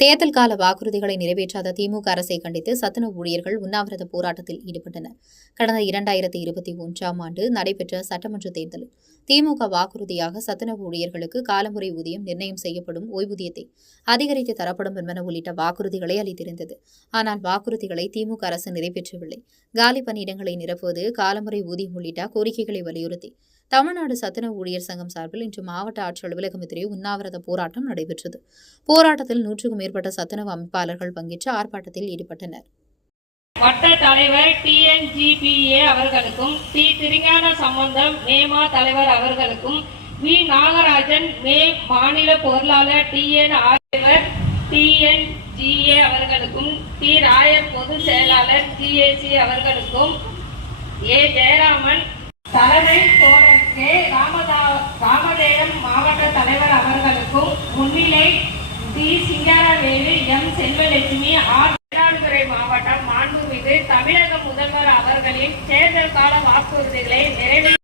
தேர்தல் கால வாக்குறுதிகளை நிறைவேற்றாத திமுக அரசை கண்டித்து சத்துணவு ஊழியர்கள் உண்ணாவிரத போராட்டத்தில் ஈடுபட்டனர். கடந்த 2021ஆம் ஆண்டு நடைபெற்ற சட்டமன்ற தேர்தலில் திமுக வாக்குறுதியாக சத்துணவு ஊழியர்களுக்கு காலமுறை ஊதியம் நிர்ணயம் செய்யப்படும், ஓய்வூதியத்தை அதிகரித்து தரப்படும் என்பன உள்ளிட்ட வாக்குறுதிகளை அளித்திருந்தது. ஆனால் வாக்குறுதிகளை திமுக அரசு நிறைவேற்றவில்லை. காலி பணியிடங்களை நிரப்புவது, காலமுறை ஊதியம் உள்ளிட்ட கோரிக்கைகளை வலியுறுத்தி தமிழ்நாடு சத்துணவு ஊழியர் சங்கம் சார்பில் இன்று மாவட்ட ஆட்சியர் அலுவலகம் எதிரே உண்ணாவிரத போராட்டம் நடைபெற்றது. போராட்டத்தில் 100க்கும் மேற்பட்ட சத்துணவு அமைப்பாளர்கள் பங்கேற்று ஆர்ப்பாட்டத்தில் ஈடுபட்டனர். வட்ட தலைவர் TNGPA அவர்களுக்கும், டி. திருஞான சம்பந்தம் மேமா தலைவர் அவர்களுக்கும், வி. நாகராஜன் மே மாநில பொருளாளர் TN ஆகியவர் TNGA அவர்களுக்கும், டி. ராயர் பொதுச் செயலாளர் GAC அவர்களுக்கும், ஏ. ஜெயராமன் தலைமை தோழர் கே. ராமதேவன் மாவட்ட தலைவர் அவர்களுக்கும், முன்னிலை T. Singaravelu, M. Selvalakshmi, R. Mayiladuthurai மாவட்டம் மாண்புமிகு தமிழக முதல்வர் அவர்களின் தேர்தல் கால வாக்குறுதிகளை நிறைவேற்ற